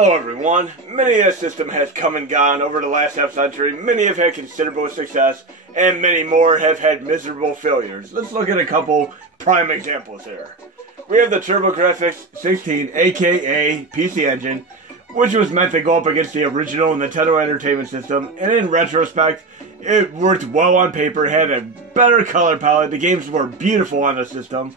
Hello everyone, many a system has come and gone over the last half century, many have had considerable success, and many more have had miserable failures. Let's look at a couple prime examples here. We have the TurboGrafx-16, aka PC Engine, which was meant to go up against the original Nintendo Entertainment System, and in retrospect, it worked well on paper, had a better color palette, the games were beautiful on the system.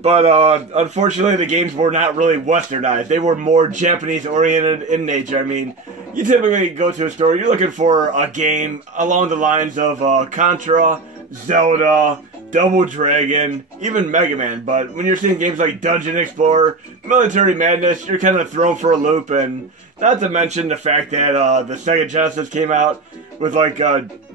But unfortunately, the games were not really westernized. They were more Japanese-oriented in nature. I mean, you typically go to a store, you're looking for a game along the lines of Contra, Zelda, Double Dragon, even Mega Man. But when you're seeing games like Dungeon Explorer, Military Madness, you're kind of thrown for a loop. And not to mention the fact that the Sega Genesis came out with like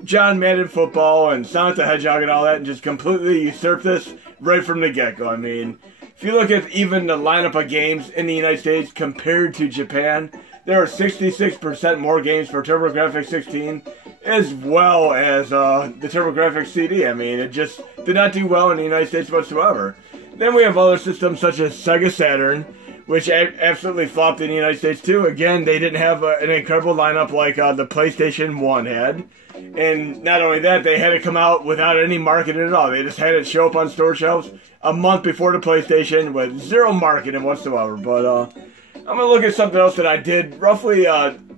John Madden Football and Sonic the Hedgehog and all that, and just completely usurped this right from the get-go. I mean, if you look at even the lineup of games in the United States compared to Japan, there are 66% more games for TurboGrafx-16, as well as the TurboGrafx CD. I mean, it just did not do well in the United States whatsoever. Then we have other systems such as Sega Saturn, which absolutely flopped in the United States too. Again, they didn't have an incredible lineup like the PlayStation 1 had. And not only that, they had it come out without any marketing at all. They just had it show up on store shelves a month before the PlayStation with zero marketing whatsoever. But I'm going to look at something else that I did roughly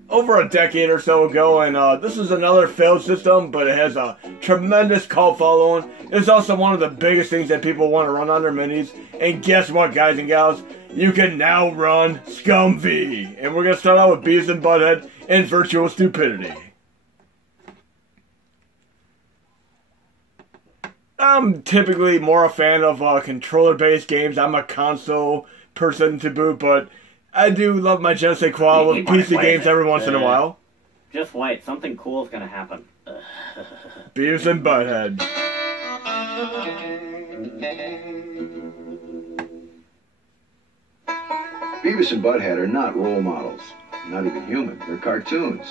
over a decade or so ago. And this is another failed system, but it has a tremendous cult following. It's also one of the biggest things that people want to run on their minis. And guess what, guys and gals? You can now run ScummVM. And we're going to start out with Beavis and Butthead and Virtual Stupidity. I'm typically more a fan of controller-based games. I'm a console person to boot, but I do love my je ne sais quoi with PC games every once in a while. Just wait, something cool is gonna happen. Beavis and Butthead. Beavis and Butthead are not role models, not even human. They're cartoons.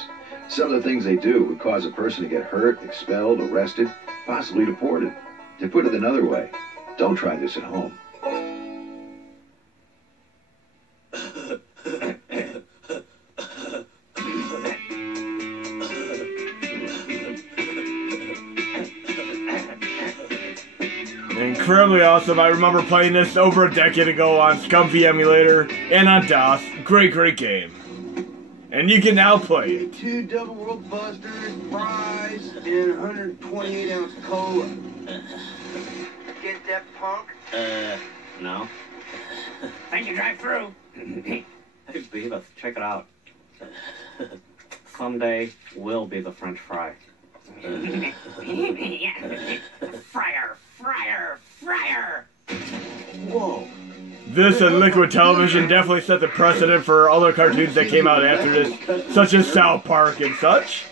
Some of the things they do would cause a person to get hurt, expelled, arrested, possibly deported. To put it another way, don't try this at home. Incredibly awesome. I remember playing this over a decade ago on ScummVM emulator and on DOS. Great game. And you can now play it. 2 double world busters, fries, and 128-ounce cola. Get that, punk? No. Thank you, drive through. Hey, Beavis, check it out. Someday we'll be the French fry. Fryer. Whoa. This and Liquid Television definitely set the precedent for other cartoons that came out after this, such as South Park and such.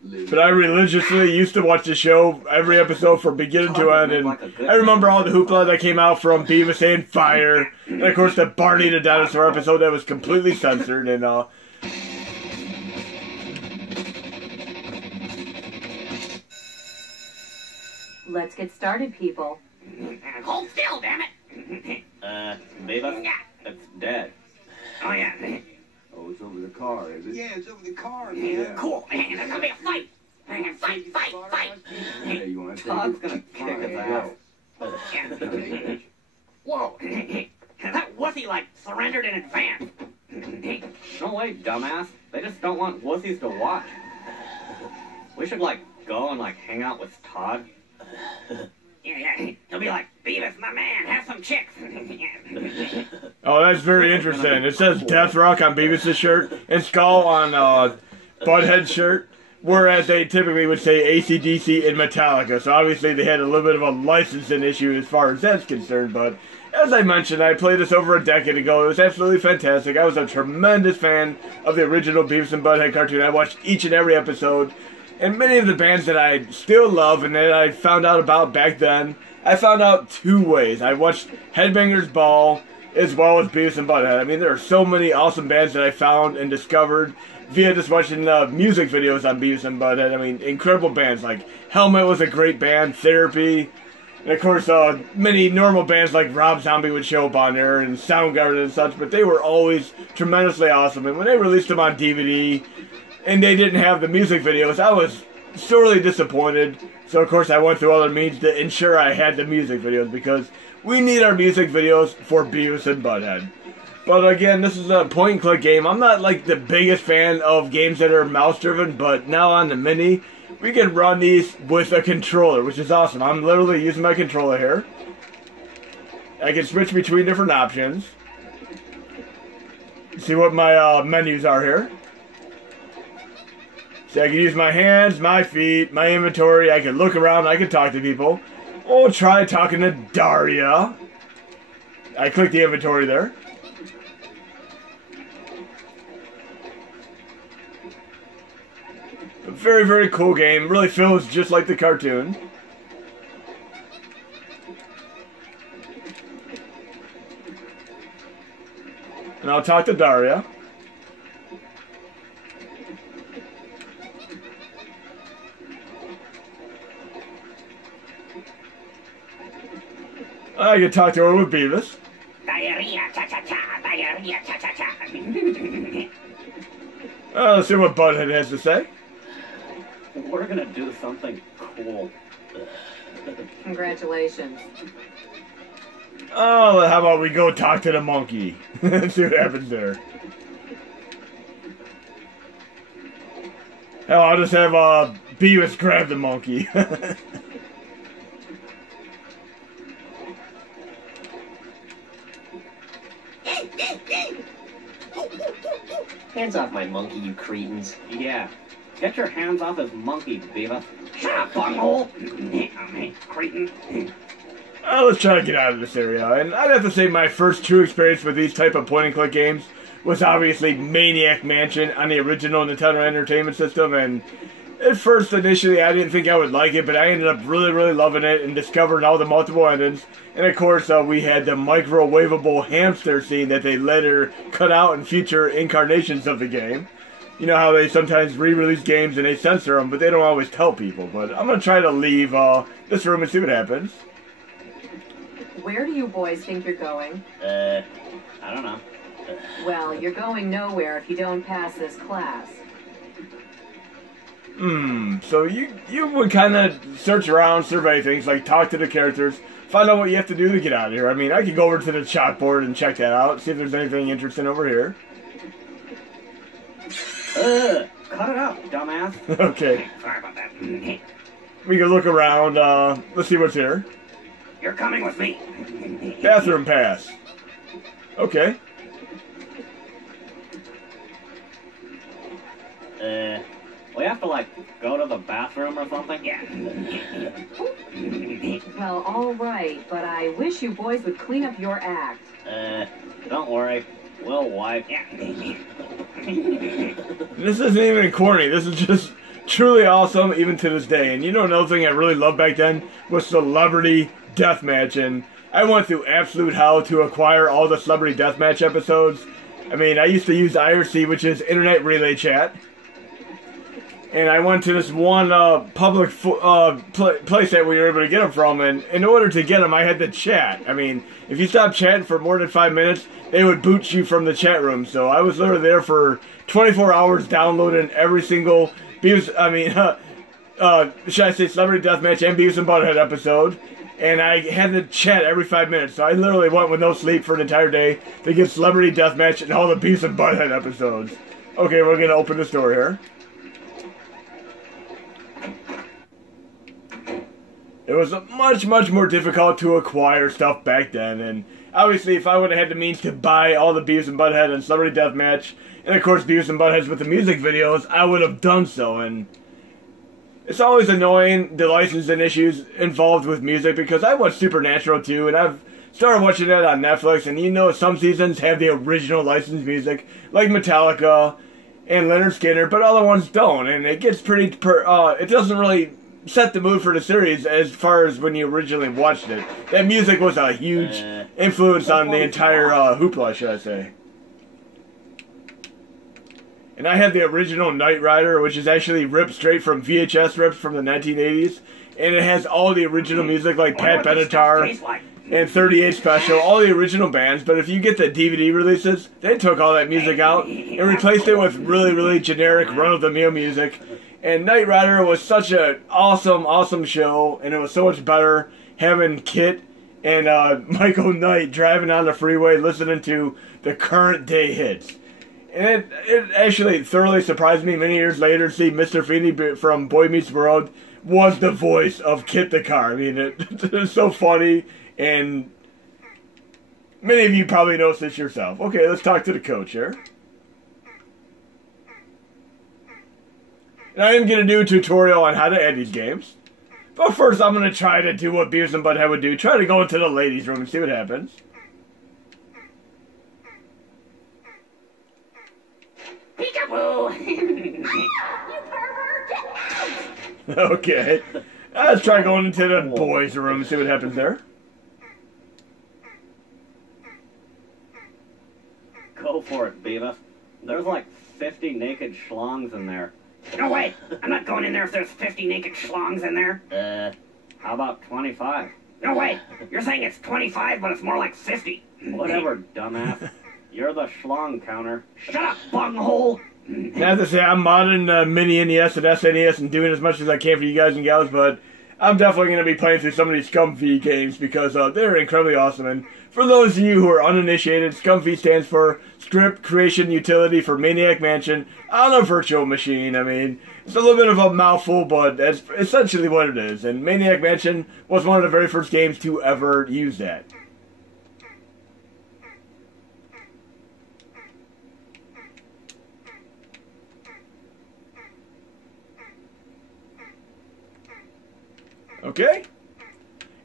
But I religiously used to watch the show every episode from beginning to end, and I remember all the hoopla that came out from Beavis and Fire, and of course the Barney the Dinosaur episode that was completely censored, and Let's get started, people. Hold still, damn it! Beavis? Yeah. It's dead. Oh, yeah. Oh, it's over the car, is it? Yeah, it's over the car, man. Yeah. Cool. There's gonna be a fight. Fight. Hey, you want to Todd's gonna kick his ass. Whoa. That wussy, like, surrendered in advance. No way, dumbass. They just don't want wussies to watch. We should, like, go and, like, hang out with Todd. Yeah. He'll be like, Beavis, my man, have some chicks. Oh, that's very interesting. It says Death Rock on Beavis' shirt and Skull on Butthead's shirt, whereas they typically would say AC/DC and Metallica. So obviously they had a little bit of a licensing issue as far as that's concerned. But as I mentioned, I played this over a decade ago. It was absolutely fantastic. I was a tremendous fan of the original Beavis and Butthead cartoon. I watched each and every episode. And many of the bands that I still love and that I found out about back then, I found out 2 ways. I watched Headbangers Ball as well as Beavis and Butthead. I mean, there are so many awesome bands that I found and discovered via just watching music videos on Beavis and Butthead. I mean, incredible bands. Like, Helmet was a great band, Therapy, And of course, many normal bands like Rob Zombie would show up on there, and Soundgarden and such, but they were always tremendously awesome. And when they released them on DVD, and they didn't have the music videos, I was sorely disappointed. So of course I went through other means to ensure I had the music videos, because we need our music videos for Beavis and Butthead. But again, this is a point and click game. I'm not like the biggest fan of games that are mouse driven, but now on the Mini, we can run these with a controller, which is awesome. I'm literally using my controller here. I can switch between different options. See what my menus are here. So I can use my hands, my feet, my inventory. I can look around. I can talk to people. Oh, try talking to Daria. I click the inventory there. A very, very cool game. Really feels just like the cartoon. And I'll talk to Daria. I can talk to her with Beavis. Diarrhea, cha-cha-cha, diarrhea, cha-cha-cha. Let's see what Butthead has to say. We're gonna do something cool. Congratulations. Oh, how about we go talk to the monkey? See what happens there. Hell, I'll just have Beavis grab the monkey. Hands off my monkey, you cretins. Yeah. Get your hands off his monkey, Beavis. Shut up, bunghole! Cretin. Let's try to get out of this area. And I'd have to say my first true experience with these type of point-and-click games was obviously Maniac Mansion on the original Nintendo Entertainment System. And at first, initially, I didn't think I would like it, but I ended up really, really loving it and discovering all the multiple endings. And of course, we had the microwavable hamster scene that they later cut out in future incarnations of the game. You know how they sometimes re-release games and they censor them, but they don't always tell people. But I'm going to try to leave this room and see what happens. Where do you boys think you're going? I don't know. Well, you're going nowhere if you don't pass this class. So you would kind of search around, survey things, like talk to the characters, find out what you have to do to get out of here. I mean, I could go over to the chalkboard and check that out, see if there's anything interesting over here. Cut it out, dumbass. Okay. Sorry about that. We can look around, let's see what's here. You're coming with me. Bathroom pass. Okay. We have to, like, go to the bathroom or something? Yeah. Well, all right, but I wish you boys would clean up your act. Don't worry. We'll wipe. Yeah. This isn't even corny. This is just truly awesome, even to this day. And you know another thing I really loved back then was Celebrity Deathmatch. And I went through absolute hell to acquire all the Celebrity Deathmatch episodes. I mean, I used to use IRC, which is Internet Relay Chat. And I went to this one public place that we were able to get them from, and in order to get them, I had to chat. I mean, if you stopped chatting for more than 5 minutes, they would boot you from the chat room. So I was literally there for 24 hours downloading every single should I say Celebrity Deathmatch and Beavis and Butthead episode. And I had to chat every 5 minutes. So I literally went with no sleep for an entire day to get Celebrity Deathmatch and all the Beavis and Butthead episodes. Okay, we're going to open this door here. It was much, much more difficult to acquire stuff back then, and obviously if I would have had the means to buy all the Beavis and Butthead and Celebrity Deathmatch, and of course Beavis and Buttheads with the music videos, I would have done so. And it's always annoying, the licensing issues involved with music, because I watch Supernatural too, and I've started watching that on Netflix, and you know some seasons have the original licensed music, like Metallica and Leonard Skinner, but other ones don't, and it gets pretty, it doesn't really set the mood for the series as far as when you originally watched it. That music was a huge influence on the entire hoopla, should I say. And I had the original Knight Rider, which is actually ripped straight from VHS rips from the 1980s. And it has all the original music like Pat Benatar and 38 Special, all the original bands. But if you get the DVD releases, they took all that music out and replaced it with really, really generic run-of-the-mill music. And Knight Rider was such an awesome, awesome show, and it was so much better having Kit and Michael Knight driving on the freeway listening to the current day hits. And it actually thoroughly surprised me many years later to see Mr. Feeney from Boy Meets World was the voice of Kit the Car. I mean, it's so funny, and many of you probably noticed this yourself. Okay, let's talk to the coach here. And I am going to do a tutorial on how to add these games. But first, I'm going to try to do what Beavis and Butthead would do. Try to go into the ladies' room and see what happens. Peekaboo! Okay. Let's try going into the boys' room and see what happens there. Go for it, Beavis. There's like 50 naked schlongs in there. No way! I'm not going in there if there's 50 naked schlongs in there. How about 25? No way! You're saying it's 25, but it's more like 50. Whatever, dumbass. You're the schlong counter. Shut up, bunghole! I have to say, I'm modding Mini NES and SNES and doing as much as I can for you guys and gals, but I'm definitely going to be playing through some of these ScummV games because they're incredibly awesome. And for those of you who are uninitiated, ScummV stands for Script Creation Utility for Maniac Mansion on a virtual machine. I mean, it's a little bit of a mouthful, but that's essentially what it is. And Maniac Mansion was one of the very first games to ever use that. Okay?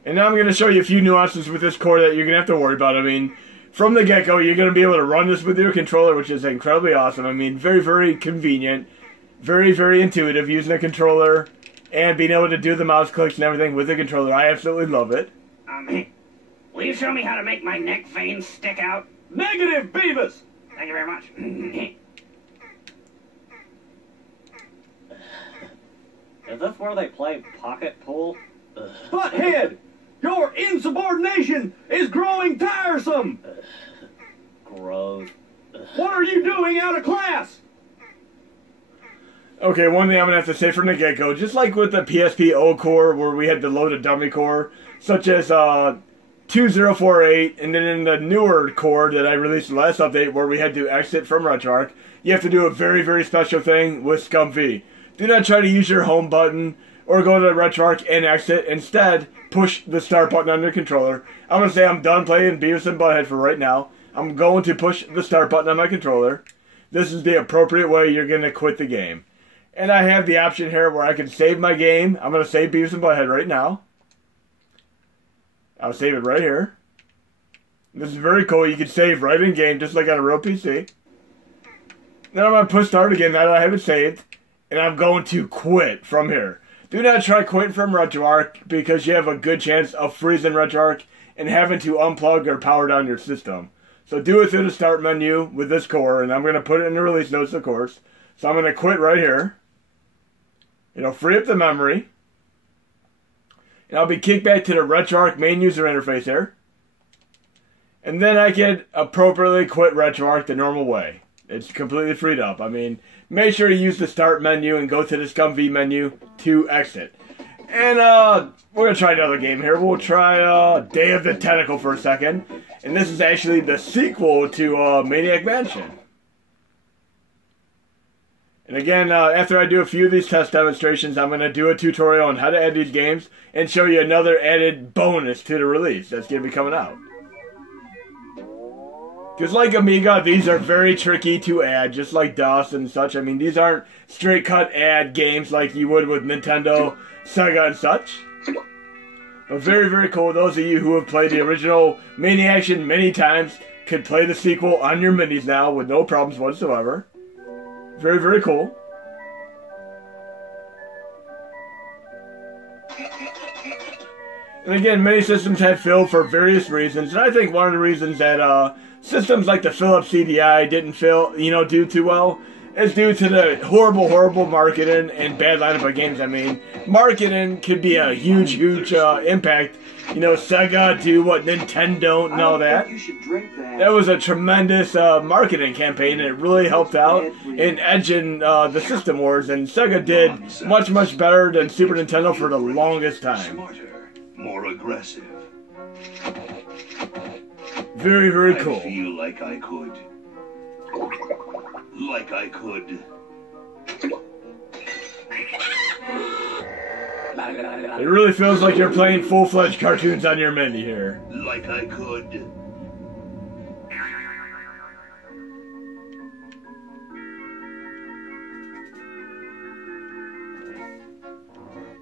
And now I'm going to show you a few nuances with this core that you're going to have to worry about. I mean, from the get-go, you're going to be able to run this with your controller, which is incredibly awesome. I mean, very, very convenient. Very, very intuitive using a controller and being able to do the mouse clicks and everything with the controller. I absolutely love it. Will you show me how to make my neck veins stick out? Negative, Beavis! Thank you very much. Is this where they play pocket pool? Butthead! Your insubordination is growing tiresome! Gross. What are you doing out of class? Okay, one thing I'm going to have to say from the get-go, just like with the PSP old core where we had to load a dummy core, such as 2048, and then in the newer core that I released the last update where we had to exit from RetroArch, you have to do a very, very special thing with ScummV. Do not try to use your home button or go to RetroArch and exit. Instead, push the start button on your controller. I'm going to say I'm done playing Beavis and Butthead for right now. I'm going to push the start button on my controller. This is the appropriate way you're going to quit the game. And I have the option here where I can save my game. I'm going to save Beavis and Butthead right now. I'll save it right here. This is very cool. You can save right in game just like on a real PC. Then I'm going to push start again now that I have it saved. And I'm going to quit from here. Do not try quitting from RetroArch because you have a good chance of freezing RetroArch and having to unplug or power down your system. So do it through the start menu with this core, and I'm going to put it in the release notes, of course. So I'm going to quit right here. It'll free up the memory. And I'll be kicked back to the RetroArch main user interface here. And then I can appropriately quit RetroArch the normal way. It's completely freed up. I mean, make sure you use the start menu and go to the ScummV menu to exit. And we're going to try another game here. We'll try Day of the Tentacle for a second. And this is actually the sequel to Maniac Mansion. And again, after I do a few of these test demonstrations, I'm going to do a tutorial on how to add these games and show you another added bonus to the release that's going to be coming out. Because like Amiga, these are very tricky to add, just like DOS and such. I mean, these aren't straight-cut add games like you would with Nintendo, Sega, and such. But very, very cool. Those of you who have played the original Maniac many times could play the sequel on your minis now with no problems whatsoever. Very, very cool. And again, many systems have filled for various reasons, and I think one of the reasons that systems like the Philips CDI didn't fill, do too well is due to the horrible marketing and bad lineup of games. I mean, marketing could be a huge impact. You know, Sega to what Nintendo and all that. You should drink that. That was a tremendous marketing campaign, and it really helped out in edging the system wars. And Sega did much better than Super Nintendo for the longest time. Smarter, more aggressive. Very cool. I feel like I could. Like I could. It really feels like you're playing full-fledged cartoons on your menu here. Like I could.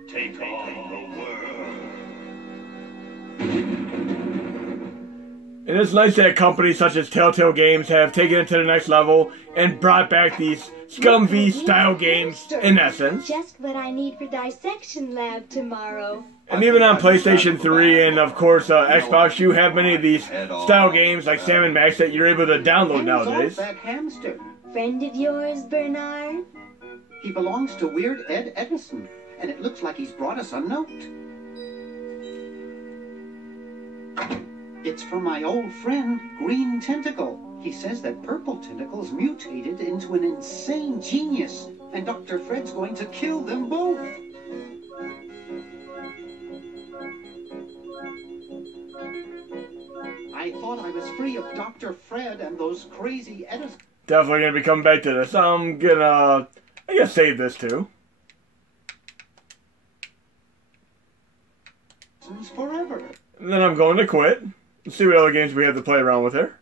Take on the world. And it's nice that companies such as Telltale Games have taken it to the next level and brought back these ScummV style games in essence. Just what I need for dissection lab tomorrow. And even on PlayStation 3 and of course Xbox, you have many of these style games like Sam & Max that you're able to download nowadays. That hamster. Friend of yours, Bernard? He belongs to Weird Ed Edison, and it looks like he's brought us a note. It's from my old friend, Green Tentacle. He says that Purple Tentacle's mutated into an insane genius, and Dr. Fred's going to kill them both. I thought I was free of Dr. Fred and those crazy Edisons. Definitely gonna be coming back to this. I'm gonna, I guess, save this too. Forever. And then I'm going to quit. Let's see what other games we have to play around with here.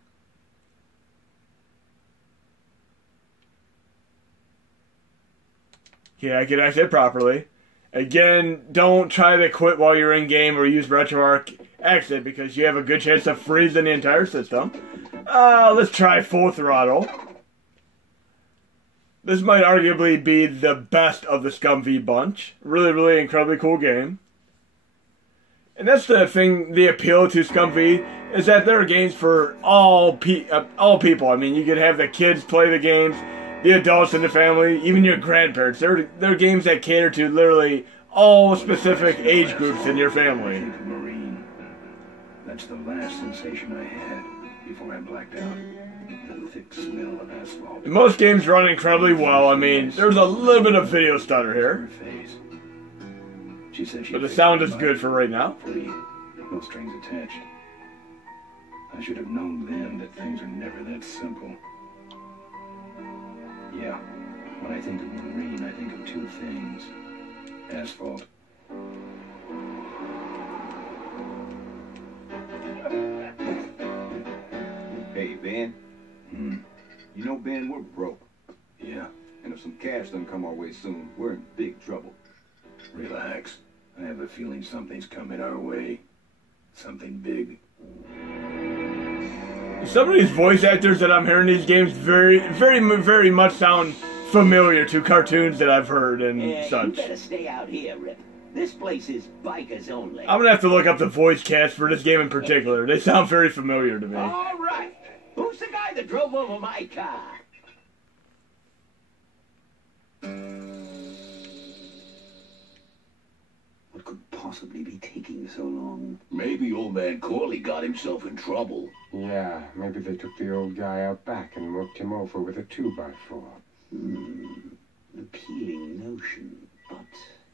Yeah, I can exit properly. Again, don't try to quit while you're in game or use RetroArch exit because you have a good chance of freezing the entire system. Let's try Full Throttle. This might arguably be the best of the ScummV bunch. Really incredibly cool game. And that's the thing, the appeal to ScummV, is that there are games for all people. I mean, you could have the kids play the games, the adults in the family, even your grandparents. There are games that cater to literally all specific age groups in your family. Marine. That's the last sensation I had before I blacked out. The thick smell of asphalt. And most games run incredibly well. I mean, there's a little bit of video stutter here. She said but the sound is good for right now. Free, no strings attached. I should have known then that things are never that simple. Yeah, when I think of Marine, I think of two things. Asphalt. Hey, Ben. You know, Ben, we're broke. Yeah. And if some cash doesn't come our way soon, we're in big trouble. Relax. I have a feeling something's coming our way. Something big. Some of these voice actors that I'm hearing in these games very much sound familiar to cartoons that I've heard and such. You better stay out here, Rip. This place is bikers only. I'm gonna have to look up the voice cast for this game in particular. They sound very familiar to me. All right. Who's the guy that drove over my car? What could possibly be taking so long? Maybe old man Corley got himself in trouble. Yeah, maybe they took the old guy out back and worked him over with a 2x4. Appealing notion, but...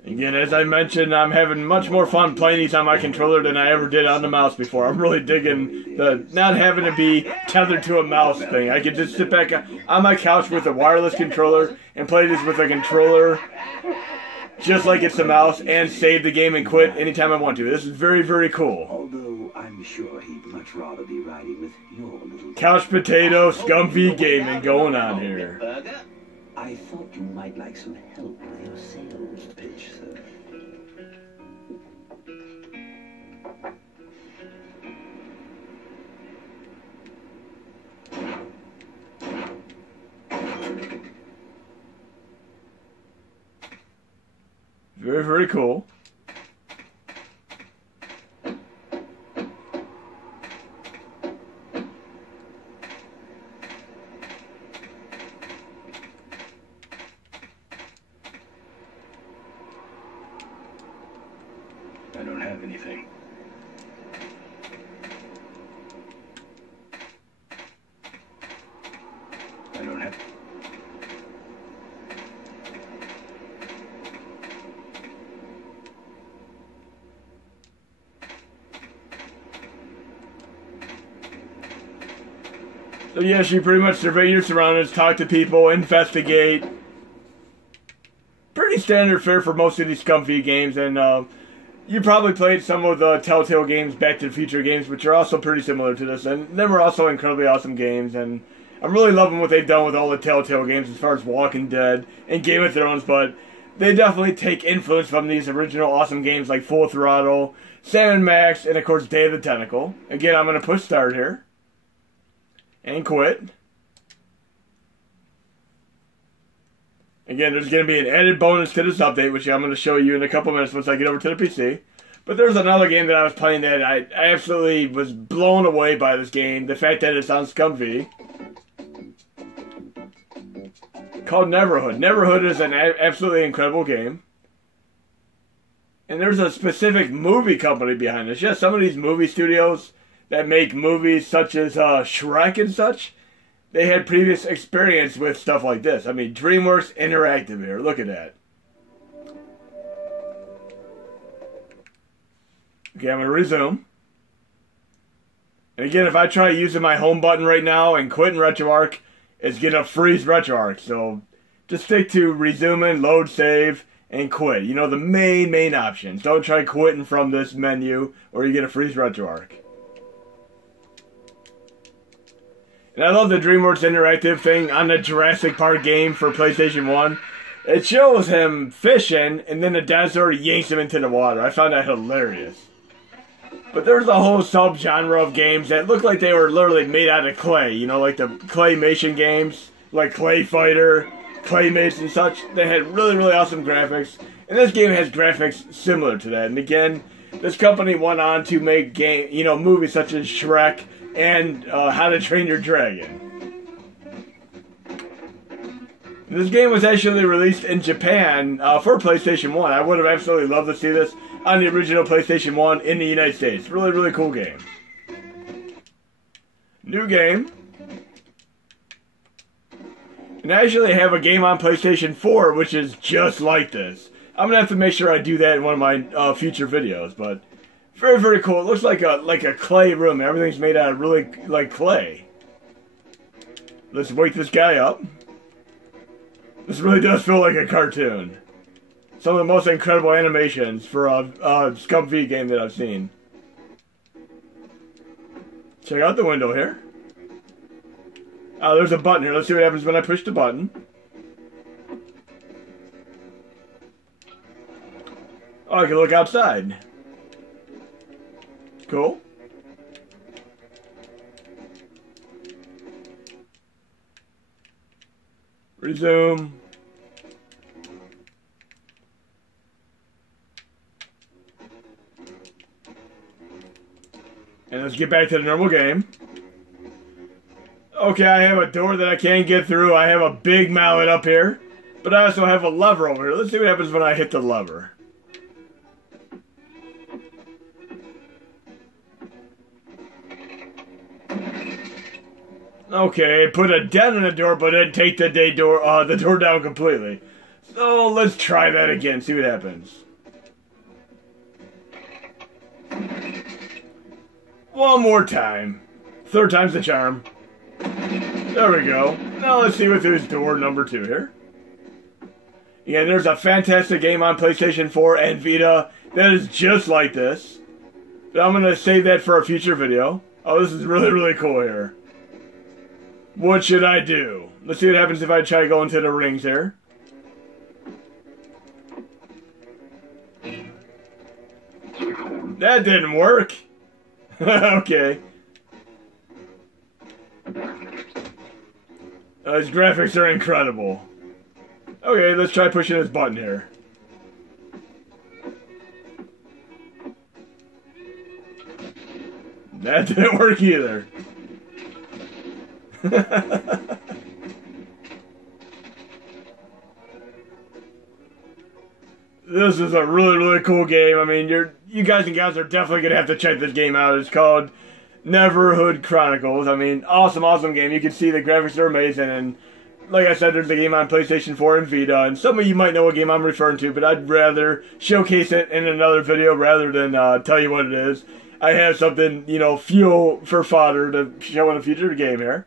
Again, as I mentioned, I'm having much more fun playing these on my controller than I ever did on the mouse before. I'm really digging the not having to be tethered to a mouse thing. I can just sit back on my couch with a wireless controller and play this with a controller just like it's a mouse and save the game and quit anytime I want to. This is very cool. Although I'm sure he'd much rather be riding with your little... Couch potato, ScummV gaming going on here. I thought you might like some help with your sales pitch, sir. Very cool. I don't have anything. I don't have... So yes, you pretty much survey your surroundings, talk to people, investigate. Pretty standard fare for most of these ScummVM games, and you probably played some of the Telltale games, Back to the Future games, which are also pretty similar to this, and they were also incredibly awesome games, and I'm really loving what they've done with all the Telltale games as far as Walking Dead and Game of Thrones, but they definitely take influence from these original awesome games like Full Throttle, Sam & Max, and of course Day of the Tentacle. Again, I'm going to push start here. And quit. Again, there's going to be an added bonus to this update, which I'm going to show you in a couple minutes once I get over to the PC. But there's another game that I was playing that I absolutely was blown away by this game. The fact that it's on ScummVM. Called Neverhood. Neverhood is an absolutely incredible game. And there's a specific movie company behind this. Yes, some of these movie studios that make movies such as Shrek and such, they had previous experience with stuff like this. I mean, DreamWorks Interactive here. Look at that. Okay, I'm going to resume. And again, if I try using my home button right now and quit in RetroArch, it's going to freeze RetroArch. So just stick to resuming, load save, and quit. You know, the main options. Don't try quitting from this menu or you're going to freeze RetroArch. And I love the DreamWorks Interactive thing on the Jurassic Park game for PlayStation 1. It shows him fishing, and then the dinosaur yanks him into the water. I found that hilarious. But there's a whole subgenre of games that look like they were literally made out of clay. You know, like the claymation games, like Clay Fighter, Claymates and such. They had really awesome graphics. And this game has graphics similar to that. And again, this company went on to make movies such as Shrek, and How to Train Your Dragon. This game was actually released in Japan for PlayStation 1. I would have absolutely loved to see this on the original PlayStation 1 in the United States. Really cool game. New game. And I actually have a game on PlayStation 4 which is just like this. I'm going to have to make sure I do that in one of my future videos, but very cool. It looks like a clay room. Everything's made out of really like clay. Let's wake this guy up. This really does feel like a cartoon. Some of the most incredible animations for a ScummVM game that I've seen. Check out the window here. Oh, there's a button here. Let's see what happens when I push the button. Oh, I can look outside. Cool. Resume. And let's get back to the normal game. Okay, I have a door that I can't get through. I have a big mallet up here. But I also have a lever over here. Let's see what happens when I hit the lever. Okay, it put a dent in the door, but it didn't take the door down completely. So let's try that again, see what happens. One more time. Third time's the charm. There we go. Now let's see what's through door number 2 here. Yeah, there's a fantastic game on PlayStation 4 and Vita that is just like this. But I'm going to save that for a future video. Oh, this is really cool here. What should I do? Let's see what happens if I try going to the rings here. That didn't work. Okay. His graphics are incredible. Okay, let's try pushing this button here. That didn't work either. This is a really, really cool game. I mean, you guys and gals are definitely going to have to check this game out. It's called Neverhood Chronicles. I mean, awesome, awesome game. You can see the graphics are amazing, and like I said, there's a game on PlayStation 4 and Vita, and some of you might know what game I'm referring to, but I'd rather showcase it in another video rather than tell you what it is. I have something, you know, fuel for fodder to show in the future of the game here.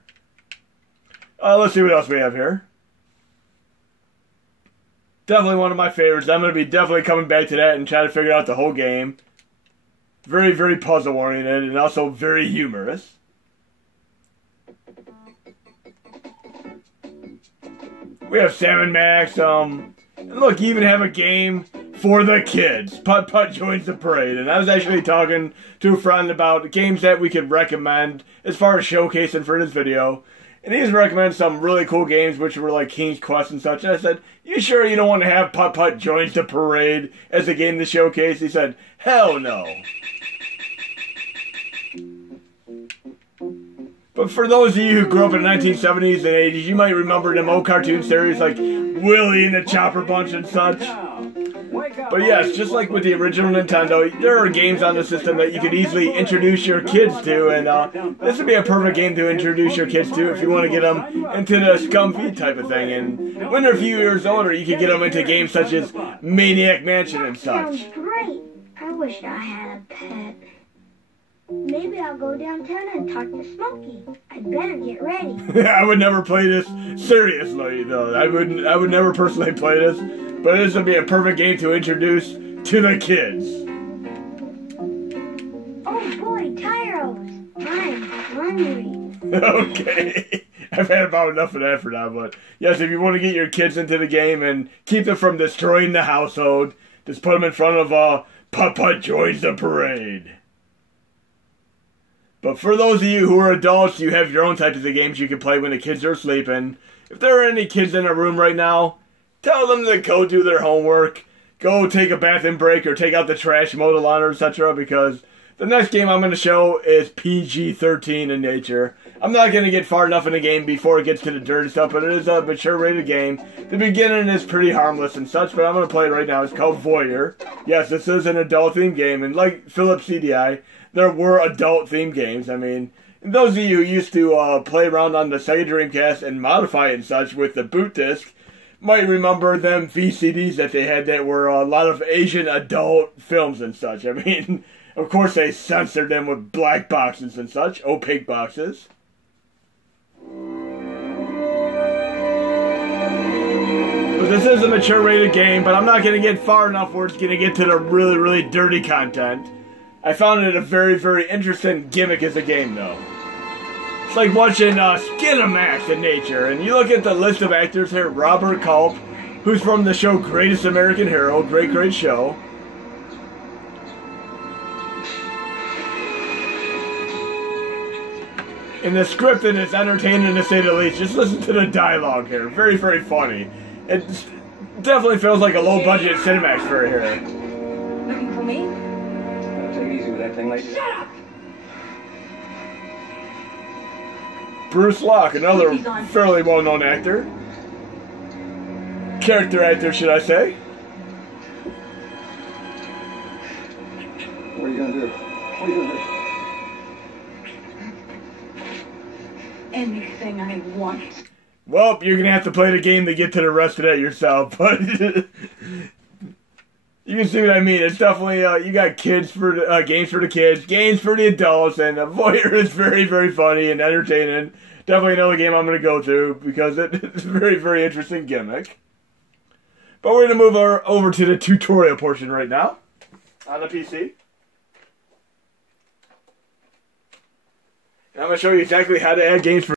Let's see what else we have here. Definitely one of my favorites. I'm going to be definitely coming back to that and try to figure out the whole game. Very, very puzzle-oriented and also very humorous. We have Sam & Max. And look, you even have a game for the kids. Putt-Putt joins the parade. And I was actually talking to a friend about games that we could recommend as far as showcasing for this video. And he's recommended some really cool games, which were like King's Quest and such. And I said, you sure you don't want to have Putt-Putt Joins the Parade as a game to showcase? He said, hell no. But for those of you who grew up in the 1970s and 80s, you might remember them old cartoon series like Willie and the Chopper Bunch and such. But yes, just like with the original Nintendo, there are games on the system that you could easily introduce your kids to, and this would be a perfect game to introduce your kids to if you want to get them into the ScummVM type of thing. And when they're a few years older, you could get them into games such as Maniac Mansion and such. Sounds great. I wish I had a pet. Maybe I'll go downtown and talk to Smokey. I'd better get ready. I would never play this seriously, though. I would never personally play this. But this would be a perfect game to introduce to the kids. Oh boy, Tyros! I'm hungry. Okay. I've had about enough of that for now, but yes, if you want to get your kids into the game and keep them from destroying the household, just put them in front of Putt-Putt Joins the Parade. But for those of you who are adults, you have your own types of games you can play when the kids are sleeping. If there are any kids in a room right now, tell them to go do their homework, go take a bathroom break, or take out the trash, mow the lawn, etc. Because the next game I'm going to show is PG-13 in nature. I'm not going to get far enough in the game before it gets to the dirty stuff, but it is a mature rated game. The beginning is pretty harmless and such, but I'm going to play it right now. It's called Voyeur. Yes, this is an adult themed game, and like Philips CDI, there were adult themed games. I mean, those of you who used to play around on the Sega Dreamcast and modify it and such with the boot disc, might remember them VCDs that they had that were a lot of Asian adult films and such. I mean, of course they censored them with black boxes and such, opaque boxes. But this is a mature rated game, but I'm not going to get far enough where it's going to get to the really, really dirty content. I found it a very, very interesting gimmick as a game, though. It's like watching Skinamax in nature, and you look at the list of actors here. Robert Culp, who's from the show Greatest American Hero, great show. And the script is entertaining to say the least. Just listen to the dialogue here. Very, very funny. It definitely feels like a low-budget Cinemax for here. Looking for me? Take it easy with that thing, lady. Shut up! Bruce Locke, another fairly well-known actor. Character actor, should I say. What are you gonna do? What are you gonna do? Anything I want. Well, you're gonna have to play the game to get to the rest of that yourself, but you can see what I mean. It's definitely you got kids for games for the kids, games for the adults, and Voyeur is very, very funny and entertaining. Definitely another game I'm gonna go through because it's a very, very interesting gimmick. But we're gonna move over to the tutorial portion right now on the PC. And I'm gonna show you exactly how to add games for